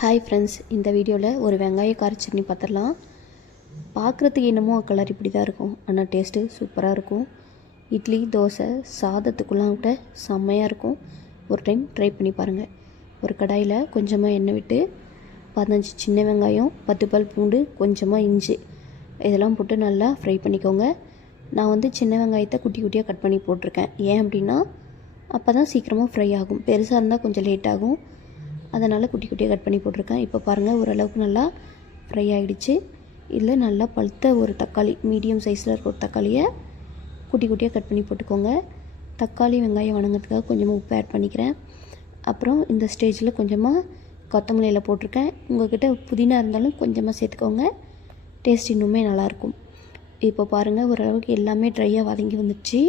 Hi friends இந்த வீடியோவில் ஒரு வெங்காய கார சட்னி பார்த்துடலாம் பார்க்குறதுக்கு என்னமோ கலர் இப்படி தான் இருக்கும் ஆனால் டேஸ்ட்டு சூப்பராக இருக்கும். இட்லி தோசை சாதத்துக்குலாம் கூட செம்மையாக இருக்கும். ஒரு டைம் ட்ரை பண்ணி பாருங்கள் ஒரு கடாயில் கொஞ்சமாக எண்ணெய் விட்டு பதினஞ்சு சின்ன வெங்காயம் பத்து பால் பூண்டு கொஞ்சமாக இஞ்சி. இதெல்லாம் போட்டு நல்லா ஃப்ரை பண்ணிக்கோங்க. நான் வந்து சின்ன வெங்காயத்தை குட்டி குட்டியாக கட் பண்ணி போட்டிருக்கேன். ஏன் அப்படின்னா அப்போ தான் சீக்கிரமாக ஃப்ரை ஆகும். பெருசாக இருந்தால் கொஞ்சம் லேட் ஆகும். அதனால் குட்டி குட்டியாக கட் பண்ணி போட்டிருக்கேன். இப்போ பாருங்கள் ஓரளவுக்கு நல்லா ஃப்ரை ஆகிடுச்சு இதில் நல்லா பழுத்த ஒரு தக்காளி மீடியம் சைஸில் இருக்க ஒரு தக்காளியை குட்டி குட்டியாக கட் பண்ணி போட்டுக்கோங்க. தக்காளி வெங்காயம் வணங்கிறதுக்காக கொஞ்சமாக உப்பு ஆட் பண்ணிக்கிறேன். அப்புறம் இந்த ஸ்டேஜில் கொஞ்சமாக கொத்தமல்லியில் போட்டிருக்கேன். உங்கள்கிட்ட புதினா இருந்தாலும் கொஞ்சமாக சேர்த்துக்கோங்க. டேஸ்ட் இன்னுமே நல்லாயிருக்கும் இப்போ பாருங்கள் ஓரளவுக்கு எல்லாமே ட்ரையாக வதங்கி வந்துடுச்சு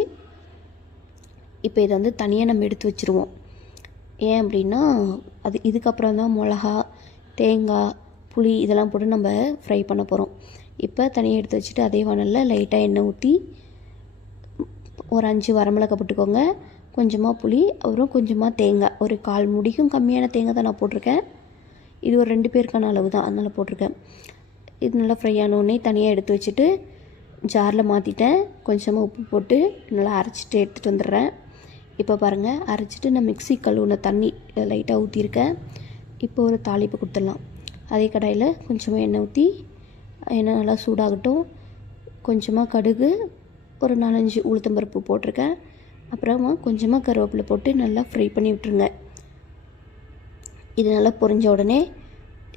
இப்போ இதை வந்து தனியாக நம்ம எடுத்து வச்சுருவோம். ஏன் அப்படின்னா அது இதுக்கப்புறம் தான் மிளகா தேங்காய் புளி இதெல்லாம் போட்டு நம்ம ஃப்ரை பண்ண போகிறோம் இப்போ தனியாக எடுத்து வச்சுட்டு அதே வானலில் லைட்டாக எண்ணெய் ஊற்றி ஒரு அஞ்சு வரமிளகா போட்டுக்கோங்க. கொஞ்சமாக புளி அப்புறம் கொஞ்சமாக தேங்காய். ஒரு கால் முடிக்கும் கம்மியான தேங்காய் தான் நான் போட்டிருக்கேன். இது ஒரு ரெண்டு பேருக்கான அளவு தான் அதனால் போட்டிருக்கேன். இது நல்லா ஃப்ரை ஆனோடனே தனியாக எடுத்து வச்சுட்டு ஜாரில் மாற்றிட்டேன் கொஞ்சமாக உப்பு போட்டு நல்லா அரைச்சிட்டு எடுத்துகிட்டு வந்துடுறேன். இப்போ பாருங்கள் அரைச்சிட்டு நான் மிக்ஸி கழுவுன தண்ணி லைட்டாக ஊற்றிருக்கேன் இப்போ ஒரு தாளிப்பு கொடுத்துடலாம். அதே கடாயில் கொஞ்சமாக எண்ணெய் ஊற்றி எண்ணெய் நல்லா சூடாகட்டும். கொஞ்சமாக கடுகு ஒரு நாலஞ்சு உளுத்தம்பருப்பு போட்டிருக்கேன். அப்புறமா கொஞ்சமாக கருவேப்பிலை போட்டு நல்லா ஃப்ரை பண்ணி விட்டுருங்க. இது நல்லா பொரிஞ்ச உடனே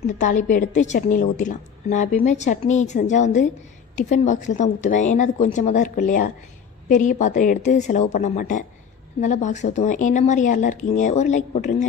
இந்த தாளிப்பை எடுத்து சட்னியில் ஊற்றிடலாம் நான் எப்பயுமே சட்னி செஞ்சால் வந்து டிஃபன் பாக்ஸில் தான் ஊற்றுவேன் ஏன்னா அது கொஞ்சமாக தான் இருக்கும் இல்லையா? பெரிய பாத்திரம் எடுத்து செலவு பண்ண மாட்டேன். அதனால் பாக்ஸ் ஊற்றுவேன் என்ன மாதிரி யாரெல்லாம் இருக்கீங்க? ஒரு லைக் போட்டுருங்க.